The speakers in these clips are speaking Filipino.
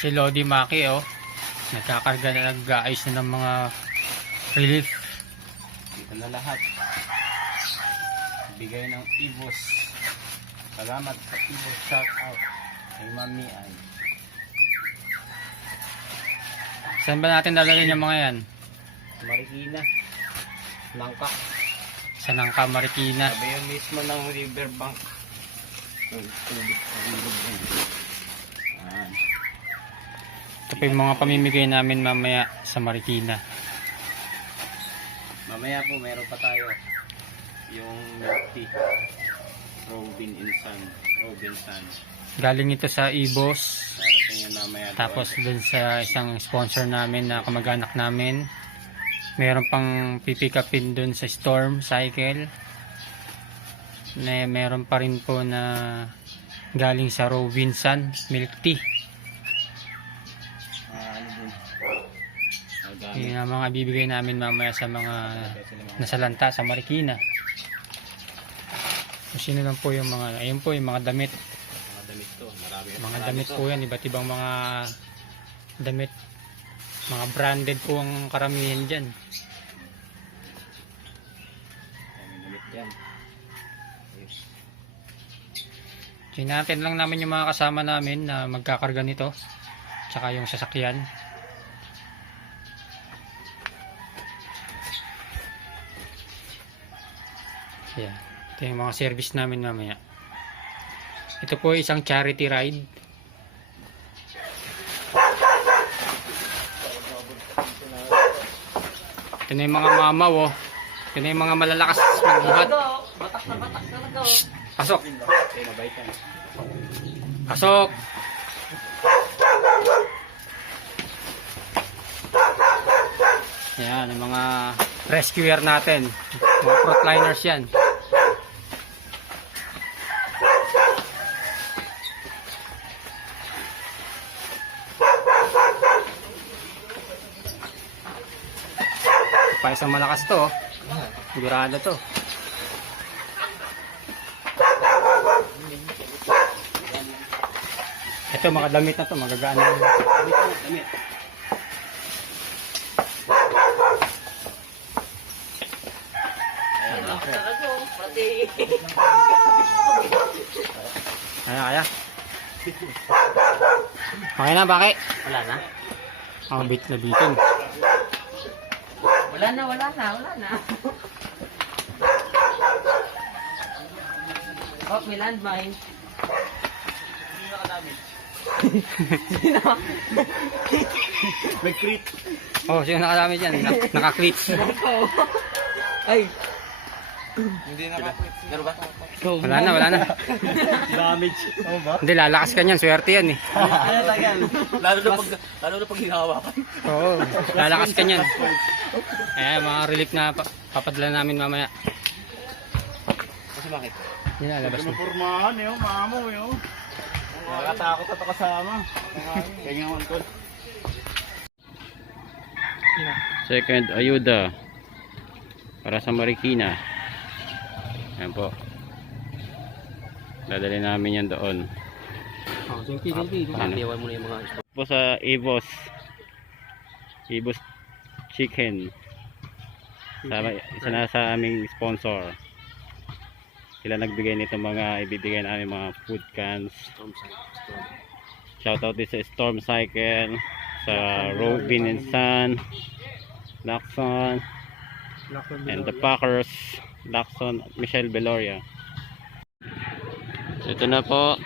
Si Lodi Maki, oh. Nagkakarga na, nag-aayos na ng mga relief. Dito na lahat. Bigay ng Ibos. Salamat sa Ibos. Shout out kay Mami Ay. Saan ba natin dadalhin yung mga yan? Marikina. Nangka. Sa Nangka, Marikina. Sabi yung mismo ng riverbank. Yung tubig sa riverbank. Ayan. Ito po yung mga pamimigay namin mamaya sa Marikina. Mamaya po meron pa tayo. Yung milk tea. Robinson. Galing ito sa Ibos. Darating yun mamaya. Tapos dun sa isang sponsor namin na kamag-anak namin. Meron pang pipick upin dun sa Storm Cycle. Meron pa rin po na galing sa Robinson milk tea. Ano dun? Yun ang mga bibigay namin mamaya sa mga nasalanta sa Marikina. Kung sino lang po yung mga, ayun po yung mga damit. Mga damit to. Mga damit po yan, iba't ibang mga damit. Mga branded po ang karamihan dyan. Damit yan. Sinatan lang namin yung mga kasama namin na magkakarga nito. Tsaka yung sasakyan. Yeah. Ito yung mga service namin mamaya. Ito po isang charity ride. Ito na yung mga mamaw, oh. Ito na yung mga malalakas magbuhat. Batak na talaga. Pasok! Okay, mabait yan. Pasok! Yan, yung mga rescuer natin. Mga frontliners yan. Pa isang malakas to, oh. Sigurado to. Ito mga damit na to, magagaan na. Damit. Talaga, pati. Kaya. Okay na, bakit? Wala na? Ang bit na bitin. Wala na. Oh, may landmine. May crit. Oh, sino nakadami dyan? Naka-clips. Ay, Hindi nakakrit. Meron ba? Wala na. Damage. Ano ba? Hindi, lalakas ka niyan. Swerte yan, eh. Ano tayo? Lalo na pag hinahawakan. Oo, lalakas ka niyan. Ayan, mga relief na papadala namin mamaya. Kasi bakit? Yan, lalabas na. Pinupurmahan yun, mamo yun. Nakakatakot at kasama. Kaya nga man tol. Second ayuda para sa Marikina. Ayan po. Dadali namin yan doon. Oh, simpi. Ano? mo na yung mga Po sa Ibos Chicken. Isa na sa aming sponsor. Sila nagbigay nito mga ibibigay namin mga food cans. Shoutout din sa Storm Cycle, sa Robin and Son, Lacson, and the Packers, Lacson at Michelle Beloria. So, ito na po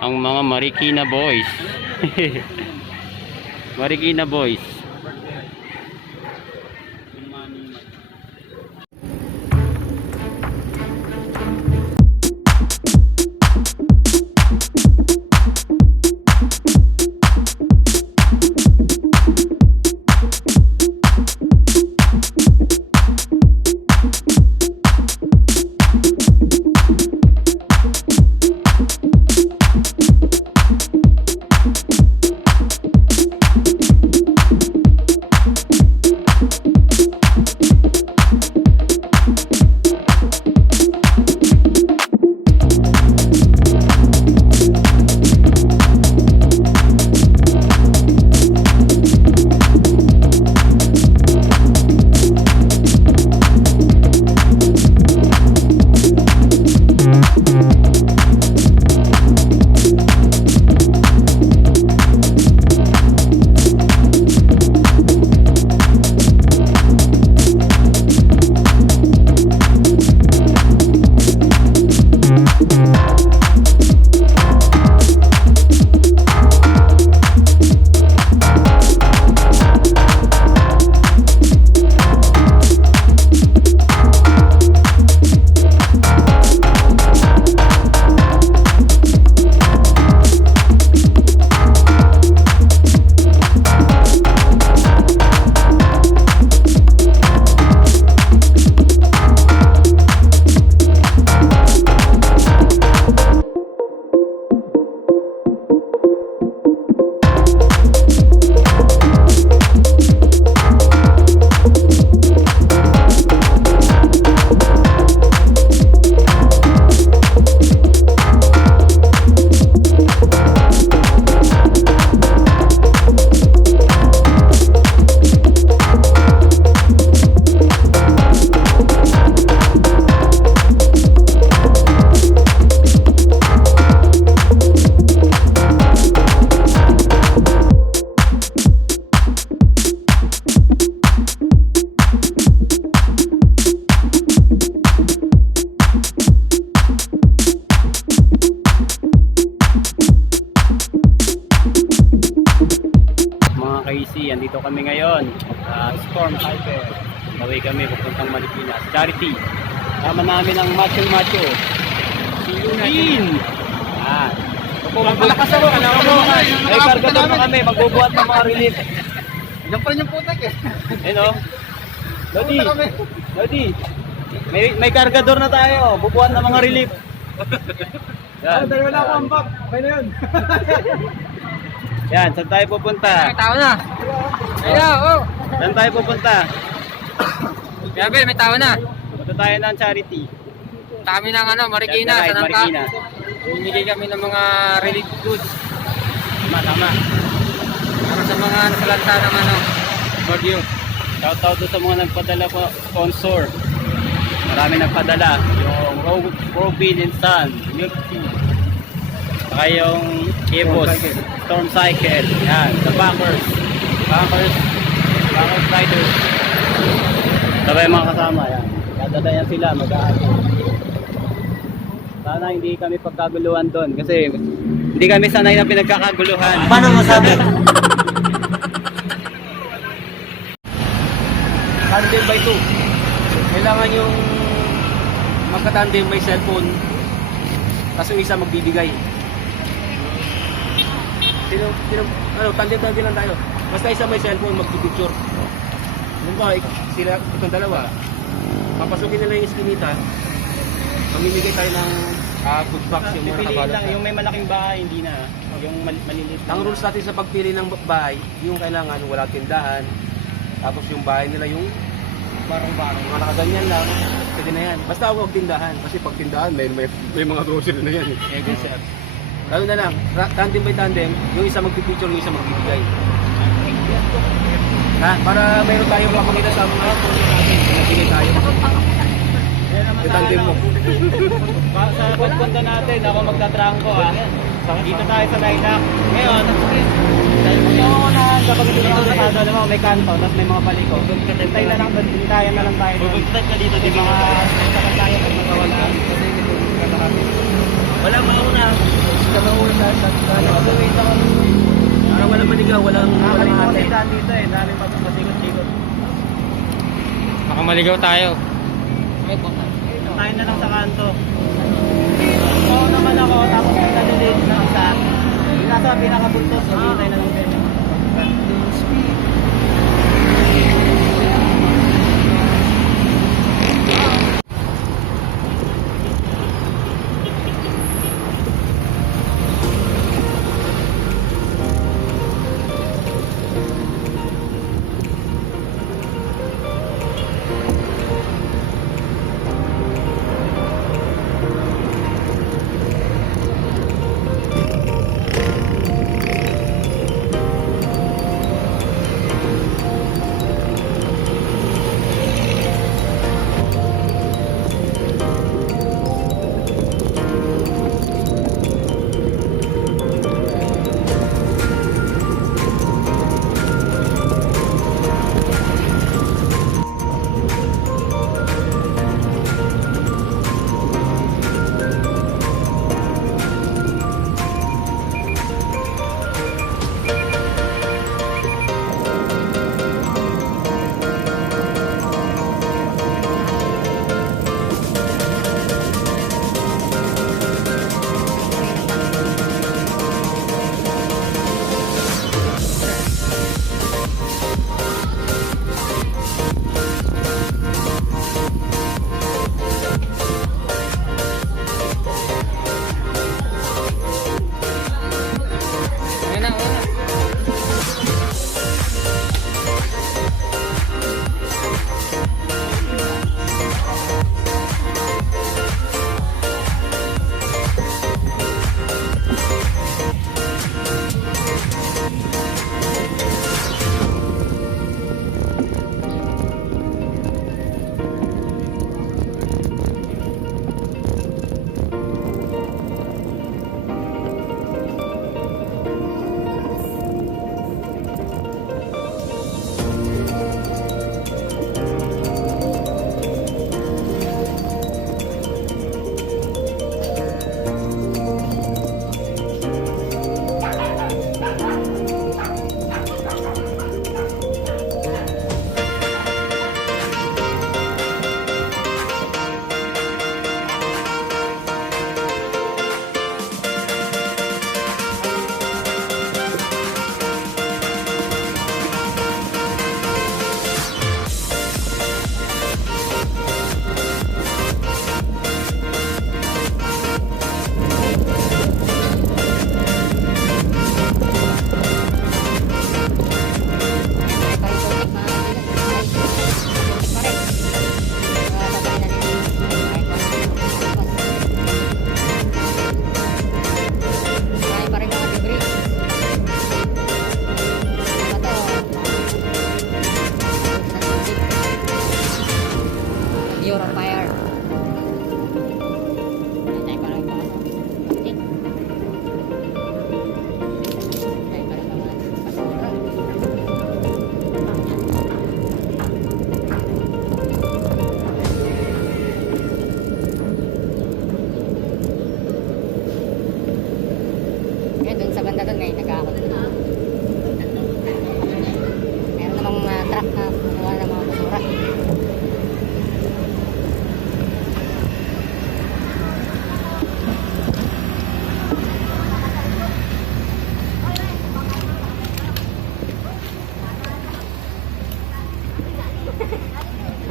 ang mga Marikina Boys. Marikina Boys. Casey, andito kami ngayon sa Storm Cycle. Naway kami pupuntang Marikina. Charity. Tama namin ang macho. Si Eugene. Ah. Palakas ako, May kargador na kami, magbubuhat ng mga relief. Yan pa rin yung putek eh. Ayun o. Lodi. May kargador na tayo. Bubuhat ng mga relief. Yan. Dalawa na ako ang back. Okay na yun. Yan, saan tayo pupunta? Tao na. Ayun, oh. Saan tayo pupunta? Gabriel, may tao na. Punta tayo ng Charity. Kami ng Marikina. Right, Marikina. Bumigay kami ng mga relief goods Tama. para sa mga nasalanta ng Bordeaux. Shoutout doon sa mga nagpadala po, sponsor. Marami nagpadala. Yung Robin and Son, Milk Tea. Saka yung Evos, Storm Cycle. Yan, the Backers Riders. Sabay mga kasama. Yan. Dadadayan sila, mag-aaral. Sana hindi kami pagkaguluhan doon kasi hindi kami sanay na pinagkakaguluhan. Paano masabi? Tandem by 2. Kailangan yung magka-tandem may cellphone. Tapos yung isa magbibigay. Tandem lang tayo. Basta isa may cellphone, magpipicture. Yun ba, sila, itong dalawa. Papasukin nila yung iskinita. Mamimigay tayo ng food box yung mga Pipiliin nakabalot. lang, yung may malaking bahay, hindi na. Yung maliliit. Ang rules natin sa pagpili ng bahay, yung kailangan wala tindahan. Tapos yung bahay nila yung barong-barong. mga nakaganyan lang. Pwede na yan. Basta huwag tindahan. Kasi pag tindahan, may mga grocery na yan. Yeah, good sir. Lalo na lang, tandem by tandem, yung isa magpipicture, yung isa magbibigay. Ha? Para mayroon tayong makakita sa mga sponsor natin. Nagbigay tayo. Yung tandem mo. Sa pagpunta natin, ako magtatrangko Dito tayo sa Lilac. Ngayon, yung unahan kapag ito na nakasado, alam mo, may kanto, tapos may mga paliko. Hintay na lang, hintayan na lang tayo. Bubugtad ka dito, di mga sakatayo pag nakawala. Walang mauna. Sa mauna sa para walang manigaw, walang Nakakalimutan dito dami pa itong masikot-sikot. Baka maligaw tayo. Tayo na lang sa kanto. Oo naman ako, tapos may nalilate na isa. Yung nasa pinakabultos, hintay na lang din.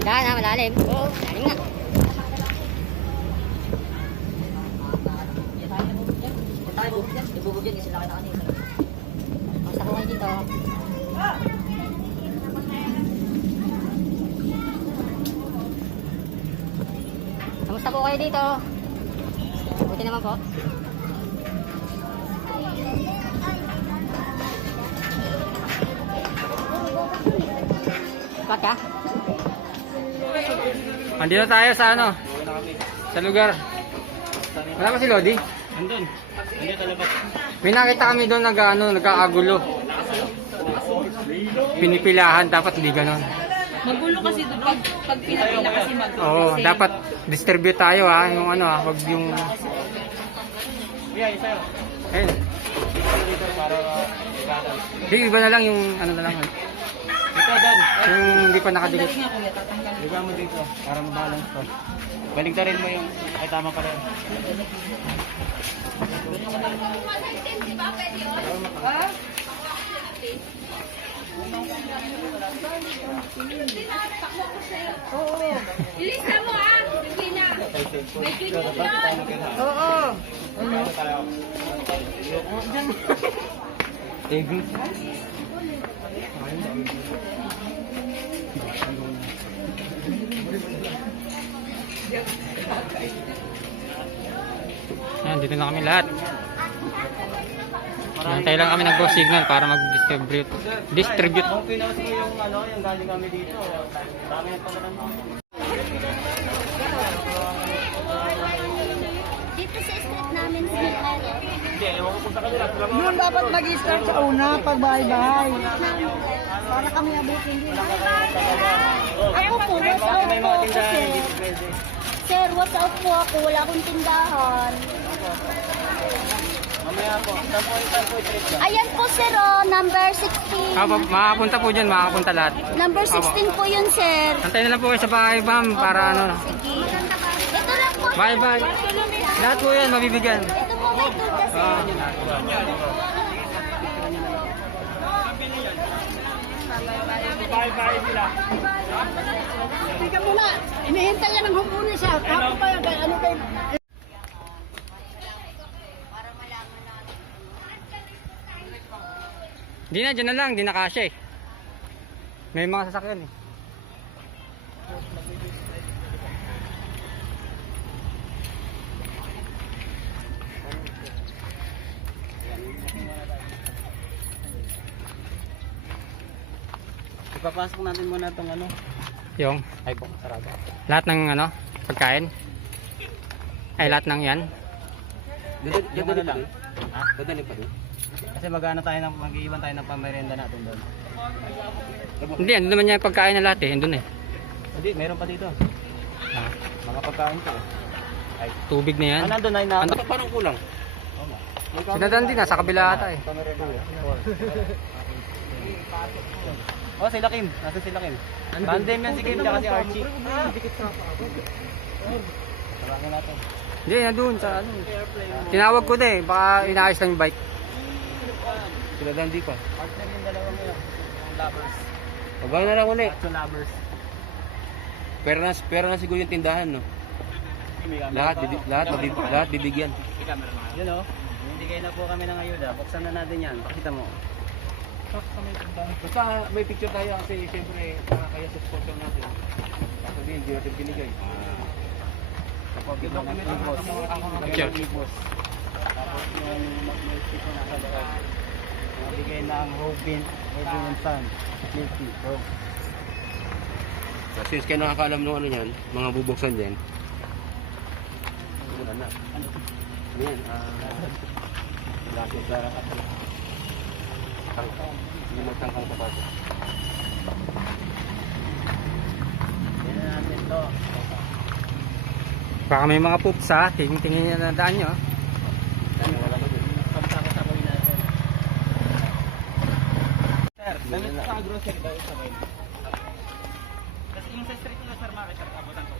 Dahan ha, malalim. Oo, malalim nga. Basta ko kayo dito. Kamusta po kayo dito? Buti naman po. Bakit ka? Andito tayo sa ano? Sa lugar. Wala ba si Lodi? Andun. Hindi talabas. May nakita kami doon nagkaagulo. Pinipilahan, dapat hindi ganon. Magulo kasi doon pag pinapila kasi magulo. Oo, kasi. dapat distribute tayo ha, yung ano ha, wag yung... Yeah, isa yun. Ayun. Dito para igalan. Di, iba na lang yung ano na lang. Ito doon. Yung hindi pa nakadikit. Dali nga kuya, tatanggal. Liga mo dito para mabalance to. Baligtarin mo yung... Ay, tama pa rin. Ilista mo ah! Sige na! May tweet yun! Oo. Yan, dito na kami lahat. Nantay lang kami ng go signal para mag-distribute. Distribute. Kung pinost mo yung ano, yung galing kami dito. Dami ng pagkakang. Dito sa street namin sa Milano. Hindi, ewan ko kung sa kanila. Yun dapat mag-start sa una, pag bahay-bahay. Para kami abutin din. Ako po, what's out may po mga ako, tindahan sir. dito pwede. Sir, what's out po ako? Wala akong tindahan. Mamaya po. Saan po i-treat ka? Ayan po, sir, oh, number 16. Makakapunta po dyan, makakapunta lahat. Number 16 po yun, sir. Antay na lang po kayo sa bahay, ma'am, para ano. Sige. Ito lang po, sir. Bye-bye. Lahat po yan, mabibigyan. Ito po may tulda, sir. Bye-bye sila. Hindi ka muna, inihintay yan ng humuni siya. Tapos pa yan, kaya ano kayo? Di na, dyan na lang, di na kasya eh. May mga sasakyan eh. Ipapasok natin muna itong ano. Yung, Ay po, sarado. lahat ng ano, pagkain. Ay, lahat ng yan. Yung ano lang. Ha? Dadali pa doon. Kasi mag-ano tayo ng, mag-iiwan tayo ng pamerienda natin doon. Hindi, ano naman yan yung pagkain na lahat eh, andun eh. Hindi, meron pa dito. Ah, Mga pagkain ko. Ay, tubig na yan. nandun na Ano? Parang kulang. Sinadaan din, nasa kabila ata eh. Oh, sila Kim. Nasaan sila Kim? Tandem yan si Kim, tsaka si Archie. Tawagin natin. Hindi, nandun sa ano. Tinawag ko na eh, baka inaayos lang yung bike. Sila dandi pa. Partner yung dalawang yun. Yung lovers. Pagbago na lang ulit. Action lovers. Pero na siguro yung tindahan, no? Lahat bibigyan. Yun o. Bibigay na po kami ng ayuda. Buksan na natin yan. Pakita mo. Basta may picture tayo kasi siyempre para kaya sa sponsor natin. Kasi hindi natin binigay. Kapag ito kami ng Picture. Tapos yung mag-stick ko nasa loob. Nabigay ng Robin and Son. Milky. Since kayo nakakaalam nung ano yan, mga bubuksan din. Wala na. Ano yan? Lapit para ka. Hindi magtangkang sa baso. Yan na natin to. Baka may mga poops ha, tingin nyo na daan nyo. Pagkakatakoy natin. Sir, damit sa grocery tayo sa bayan. Kasi yung sa street na sir, market sir, abutan ko.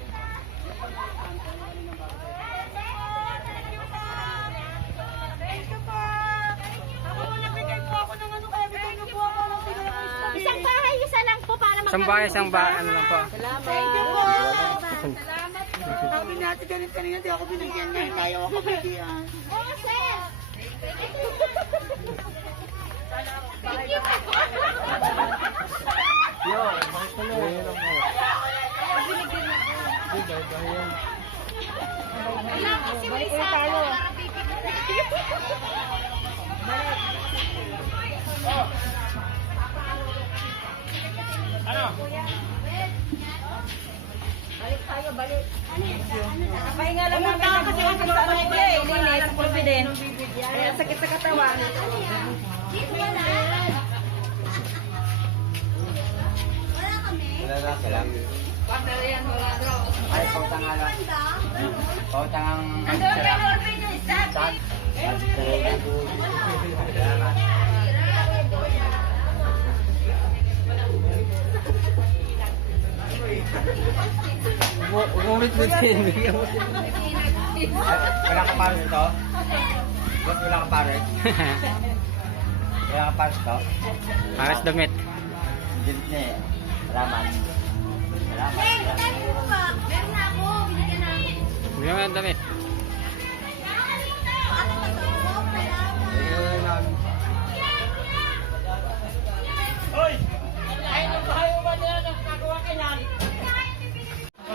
Isang bahay, isa lang po para Isang bahay, ano lang po. Thank you po. Sabi natin ganit kanina, di ako binigyan niya. Tayo ako bigyan. Oh, sir! Wala kasi may tayo. Pahinga lang namin kasi ako sa kanila eh. Linis, confident. Kaya sakit sa katawan. Dito wala. Wala kami. Ay, pautang nga lang. Pautang ang... Ano yung order sa Umumit-mutin. Wala ka pares ito? Boss, wala ka pares? Wala ka pares ito? Pares damit. Dilit na eh. Salamat. Salamat. Hey, kami mo ba? Meron na ako. Binigyan namin. Bigyan mo ng damit. Ano ba ito? Salamat.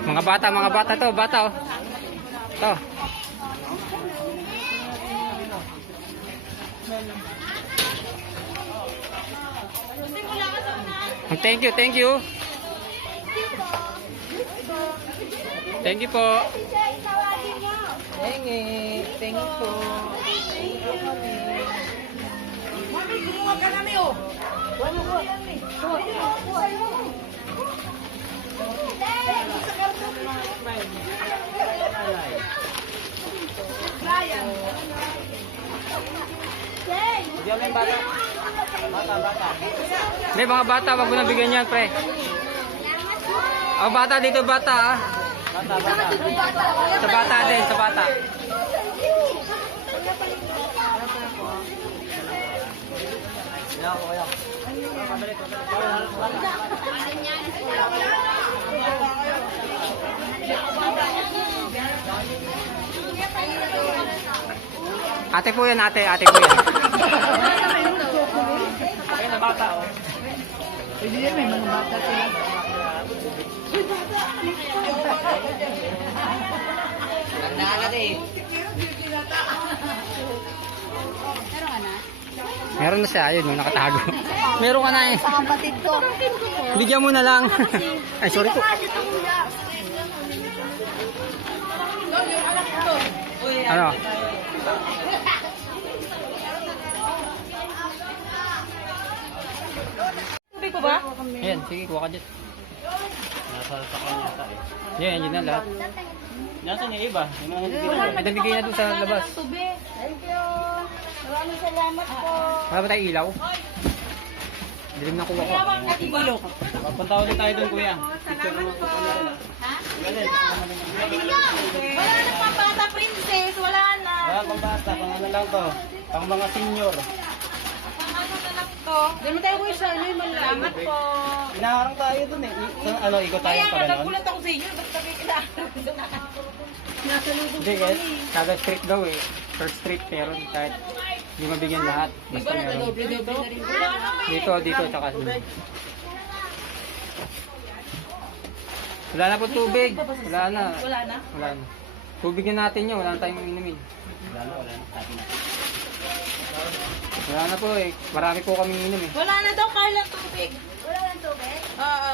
Mga bata to, bata oh. To. Thank you. Thank you po. Thank you po. Mami, gumawa ka namin oh. Bigyan mo yung bata. Bata. Hindi, mga bata, wag mo na bigyan yan, pre. Oh, bata dito, bata ah. Sa bata din, sa bata. Ate po yan, ate po yan. Ayun na bata oh. Pwede yan, may mga bata sila. Nagdaanan eh. Meron na siya, ayun, nakatago. Meron ka na eh. Sa kapatid ko. Bigyan mo na lang. Ay, sorry po. Ano? Tubig ko ba? Ayan, sige, kuha ka dyan. Nasa sa kanya yata eh. Yan, yun na lahat. Nasaan yung iba? Yung mga hindi May nabigay na doon sa labas. Tubig. Thank you. Maraming salamat po. Wala ba tayo ilaw? Dilim na kuha ko. Papunta ulit tayo doon, kuya. Picture mo ko kanila. Wala na pang bata princess. Wala na. Wala pang bata, pang ano lang to. Pang mga senior. Pang ano na lang to. Diyan mo tayo kuya sa ano yung malamat po. Inaharang tayo doon eh. Ano, ikot tayo Kaya pa nga, ganon. nagulat ako sa inyo. Ba't kami kailangan? Hindi, guys. Kada street daw eh. Per street meron kahit hindi mabigyan lahat. Basta meron. Dito, tsaka doon. Wala na po tubig. Wala na. Wala na? Wala na. Tubig na natin yun. Wala na tayong inumin. Wala na. Sabi na. Wala na po eh. Marami po kami inom eh. Wala na daw, Carla, tubig. Wala lang tubig. Oo.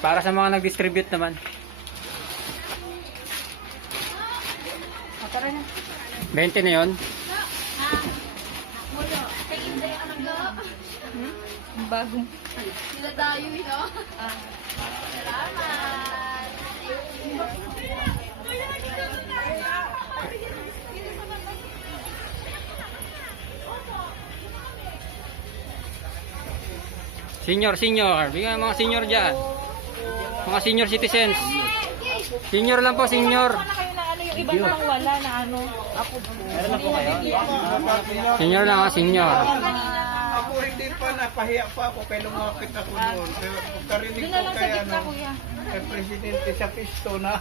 Para sa mga nag-distribute naman. Tara na. 20 na yun. Bagong. Sila tayo ito. Salamat. Senior. Bigyan mga senior dyan. Mga senior citizens. Senior lang po, senior. Wala kayo na ano, yung iba namang wala na ano. Ako po. Meron na po kayo? Senior lang, senior. Kanina. napahiya pa ako kay lumapit ako doon. Pero pagkarinig Doon ko na lang sa kay gitna, ano, kuya. kay Presidente sa pisto na.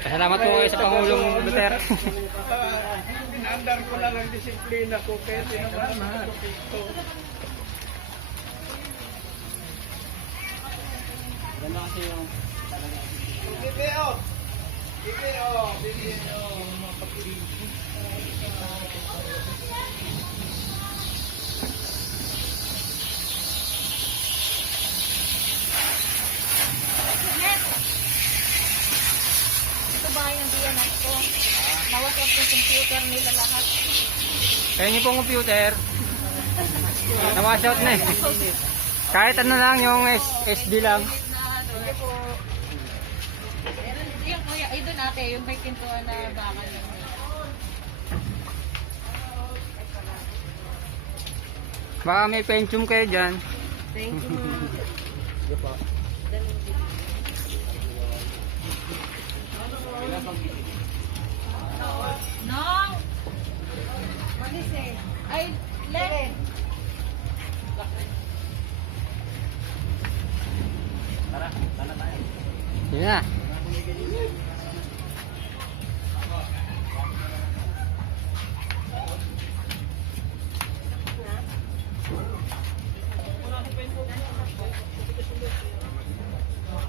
Salamat po kayo sa Pangulong Duterte. Inaandar ko na lang disiplina ko kaya di naman ang pisto. Ganda kasi yung Video! Video! Ito bahay ng DNS ko. Nawas off yung computer nila lahat. Kaya niyo pong computer. Na-wash out na eh. Kahit ano lang, yung SD lang. Sige po. Yung kuya, ay doon ate, yung may pintuan na bakal. Baka may Pentium kayo dyan. Thank you. No! Malis eh. Ay, Len! Yun na.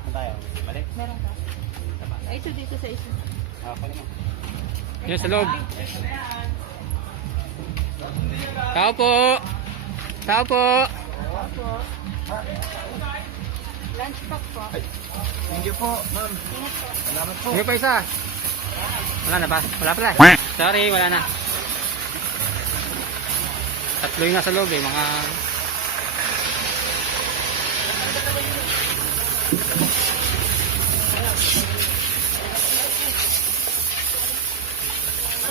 Saan tayo? Balik? Meron ka? Ay, ito dito sa isa. Pag mo. Yun sa loob. Tao po. Tao po. Lunch pack po. Thank you po, ma'am. Salamat po. Hindi pa isa. Wala na ba? Wala pala. Sorry, wala na. Tatlo yung nasa loob eh. Mga...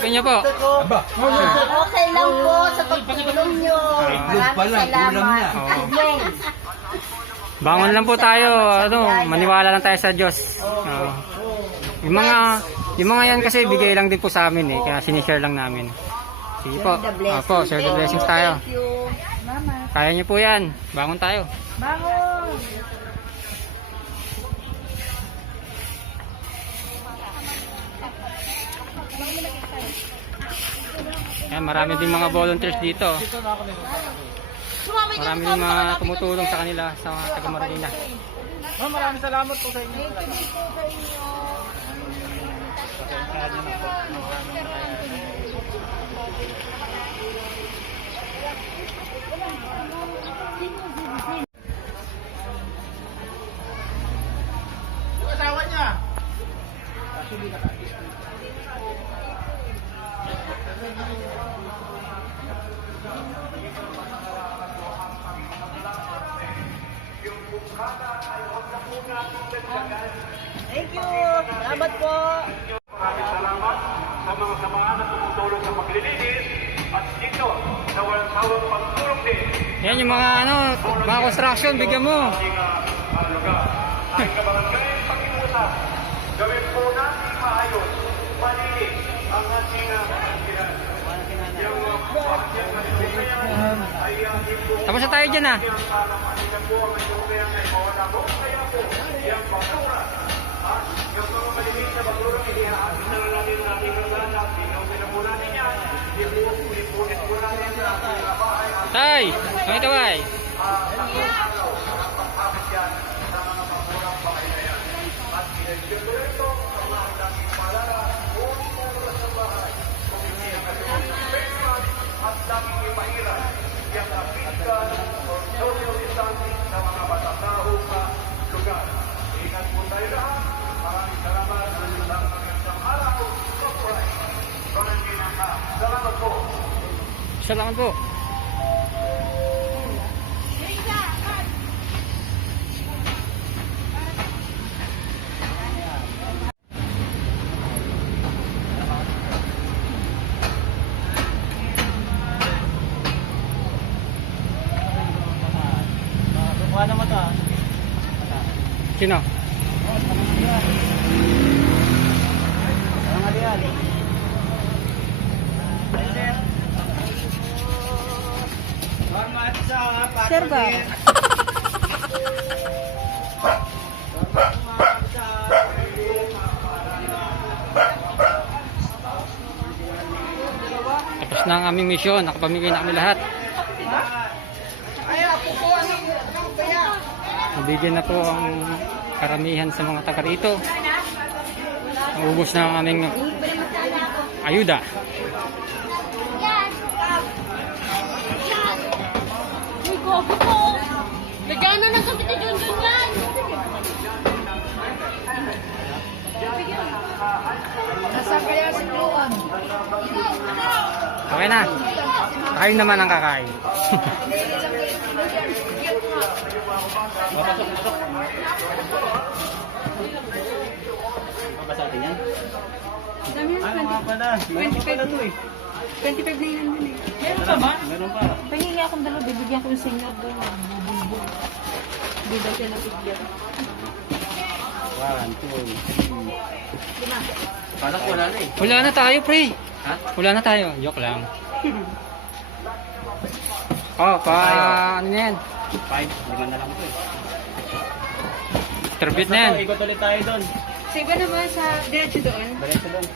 Sabi niyo po. Okay lang po sa pagtulong nyo. Maraming salamat. Itlog. Bangon lang po tayo. Ano, maniwala lang tayo sa Diyos. Oo. Yung mga yan kasi bigay lang din po sa amin eh. Kaya sinishare lang namin. Sige po. Opo, share the blessings tayo. Thank you. Mama. Kaya niyo po yan. Bangon tayo. Bangon. Yan, marami din mga volunteers dito. Marami din mga tumutulong sa kanila sa mga taga Marikina. Ma'am, maraming salamat po sa inyo. Yung asawa niya. Thank you. Salamat po. Maraming salamat sa mga samahan na tumutulong sa paglilinis at dito sa walang sawang pagtulong din Yan yung mga mga construction, bigyan mo. sa ating lugar. Ang kabarangay pakiusap, gawin po natin maayos, malinis ang ating pagkikilan. Yung pagkikilan na sinukayan ay ating po Tapos na tayo dyan ah. ang sana manila po ang sinukayan ay mawala po. Kaya po, yung basura at yung mga malinis na basura, inihaagin na lang natin ang ating kasana. Sinukayan po natin yan. Ipunit po natin sa ating bahay. Tay, kami taway. Salamat po. Kuha naman ito ah. Sino? Parang aliyan. Normal. Sir ba? Tapos na ang aming misyon. Nakapamigay na kami lahat. Nabigyan na po ang karamihan sa mga taga rito. Naubos na ang aming ayuda. Uy, gogo po. Lagyan na ng kapit na Junjun yan. Nasaan kaya si Luan? Okay na. Kain naman ang kakain. Ba sa atin yan? Dami yan, Ano nga pala? Meron pala to eh. 25 na yun nandun eh. Meron pa ba? Meron pa. Pahili akong dalawa, bibigyan ko yung senior doon. Bubulbo. Hindi daw siya nabigyan. 1, 2, 3. Parang wala na eh. Wala na tayo, pre. Ha? Wala na tayo. Joke lang. Oh, ano na yan? 5, 5 na lang ito eh. Turbid na yan. Basta to, ikot ulit tayo doon. Sa iba naman sa diretso doon. Diretso doon.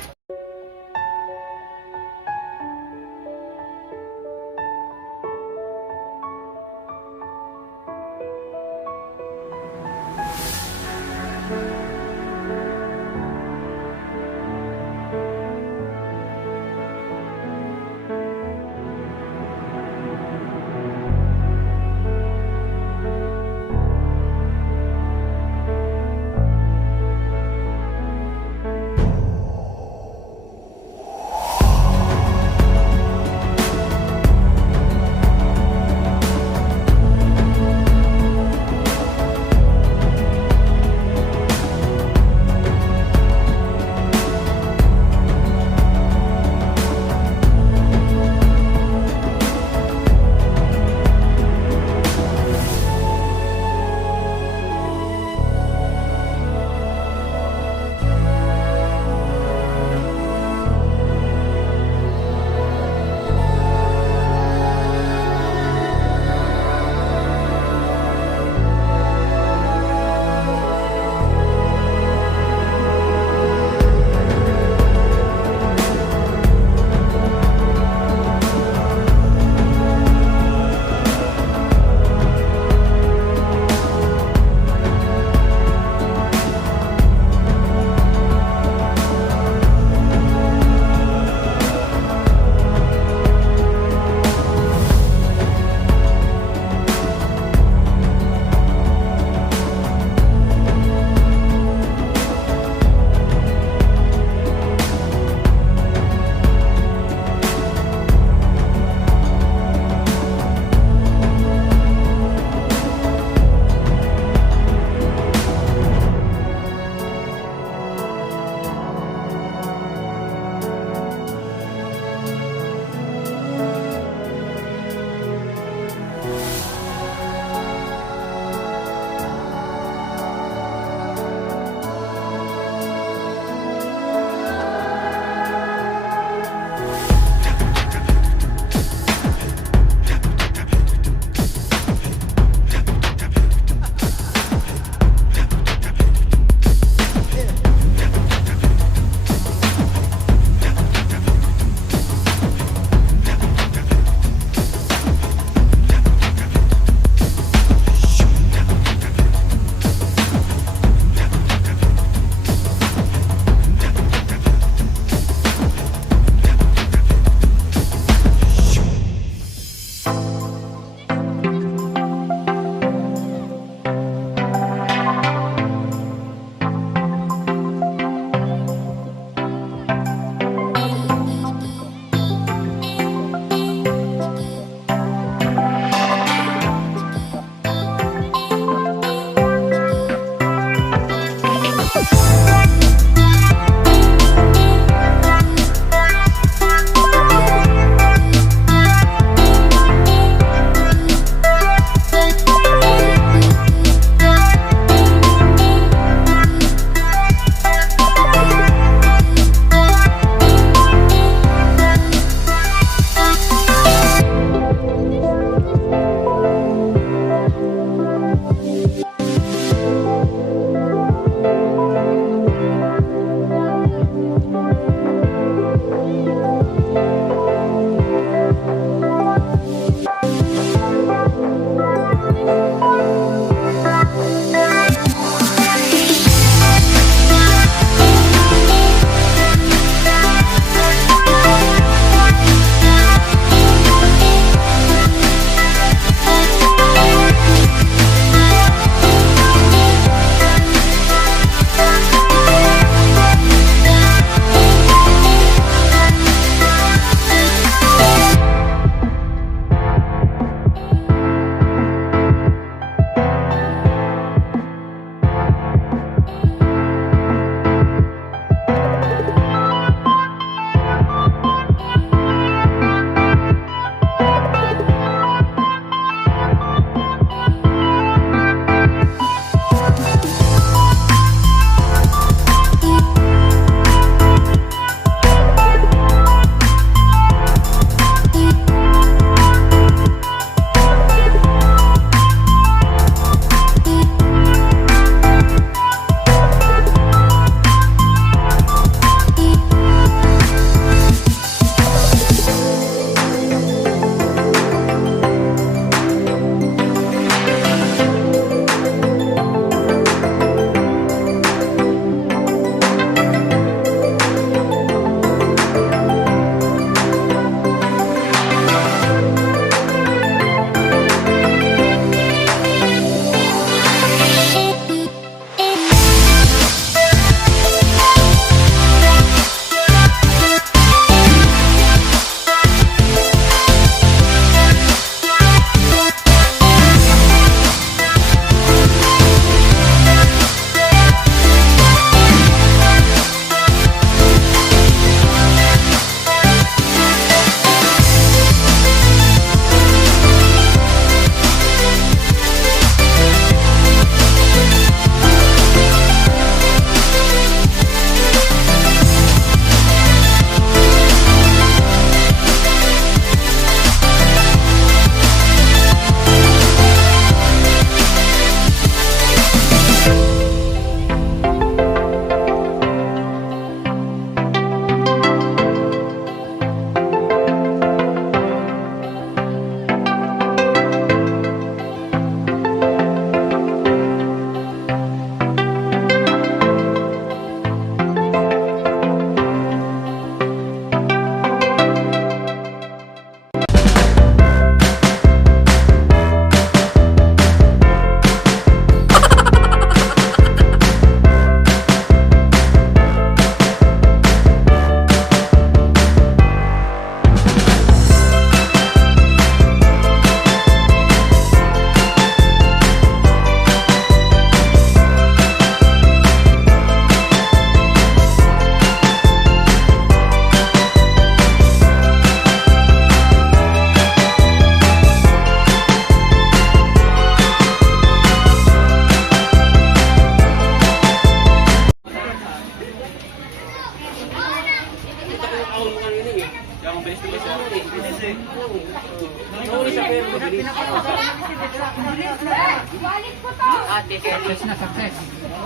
Success na, success.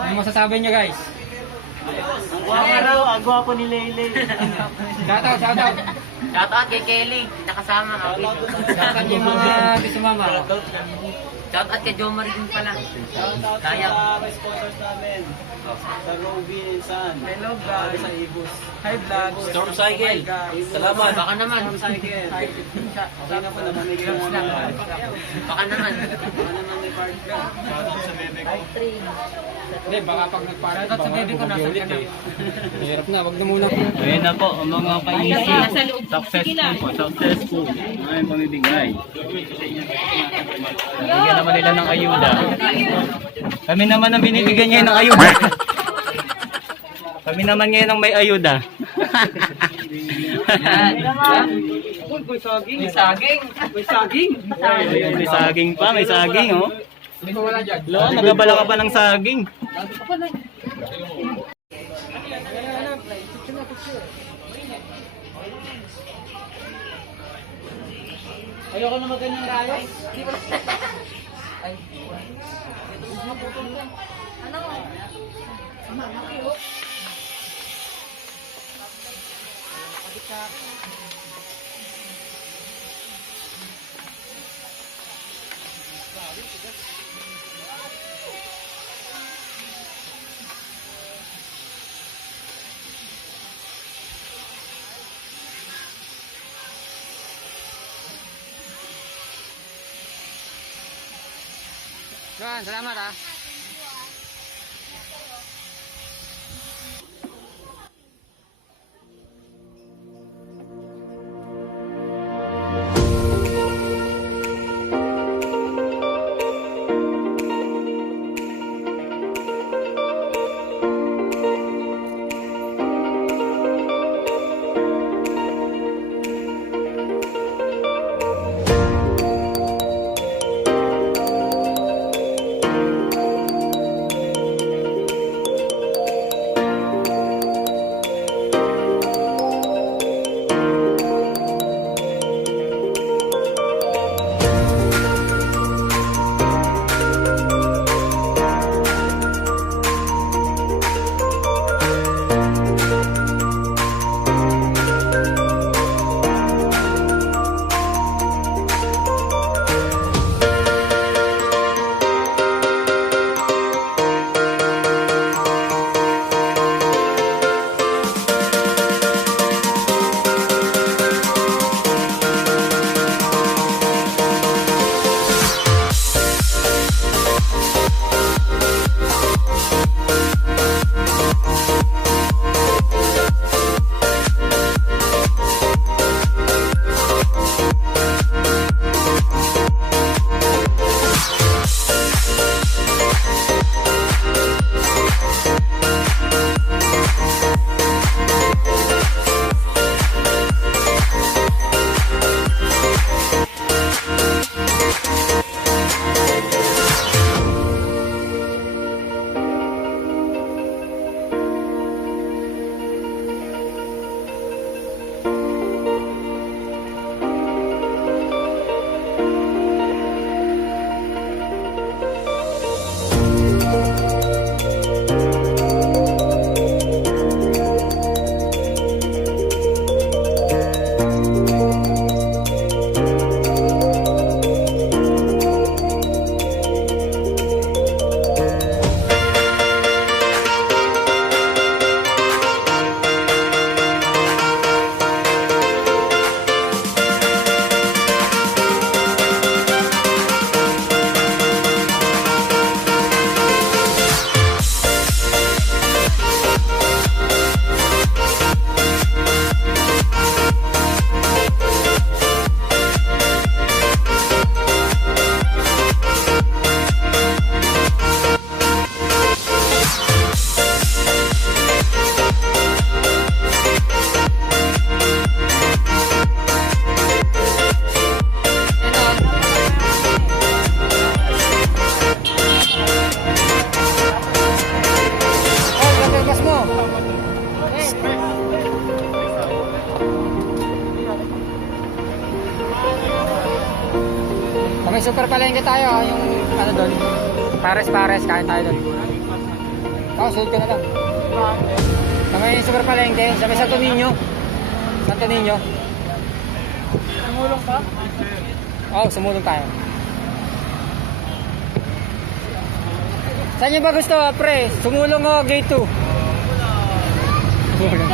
Ano masasabi nyo guys? Ang gwapo ni Leylay. Shoutout, shoutout. Shoutout kay Kelly, nakasama ka. Shoutout yung mga di sumama. Shoutout kay Jomar din pala. Kaya may sponsors namin. Sa Robin and San. Hello vlog. Sa Ibus. Hi vlog. Storm Cycle. Salamat. Baka naman. Cycle. Okay na po naman. May gano'n lang. Baka naman. May party ka. Hindi, baka pag nagparad, baka sa baby ko nasa ka na. Hirap na, wag na muna. Ayan na po, ang mga kaisi. Successful po, successful. Ay, pamibigay. Bigyan naman nila ng ayuda. Kami naman ang binibigyan ngayon ng ayuda. Kami naman ngayon ang may ayuda. May saging. May saging pa, may saging oh. Hindi ko wala dyan. Lo, nagabala ka pa ng saging. Ayoko na maganyang rayos. Juan, salamat ah. super palengke tayo, yung ano doon. Pares-pares, kain tayo doon. Sunod ka na lang. Sa may super palengke, sa may Santo Niño. Santo Niño. Sumulong ka? Sumulong tayo. Saan nyo ba gusto, pre? Sumulong o gate 2? Sumulong.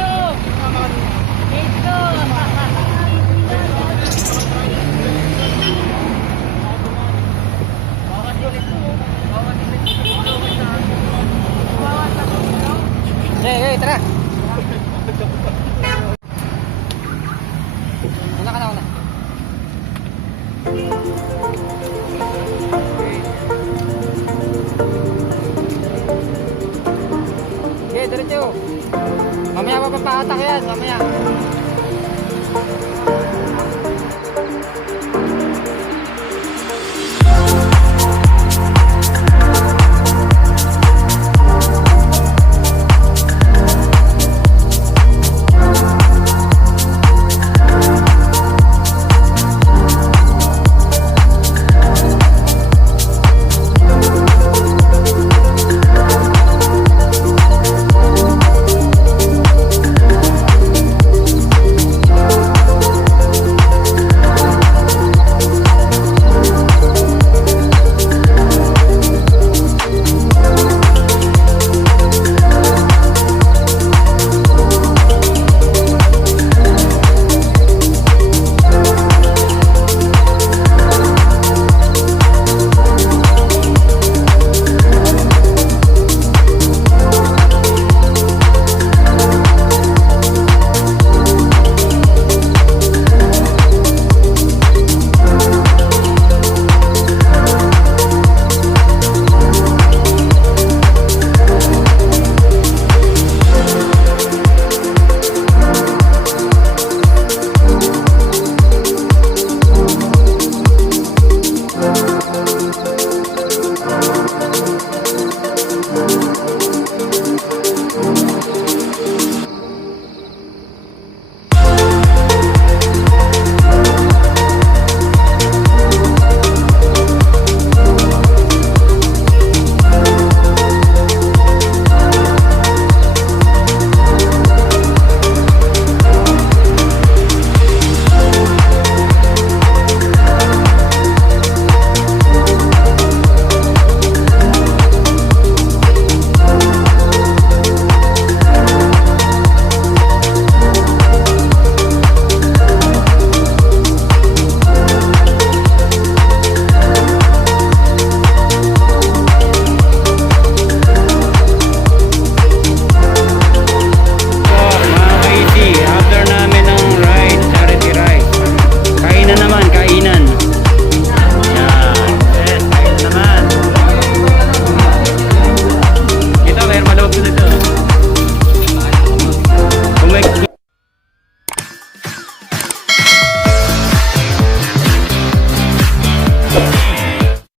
Hey, tara. Una ka na, una. Okay, diretso. Mamaya pa papahatak yan, mamaya.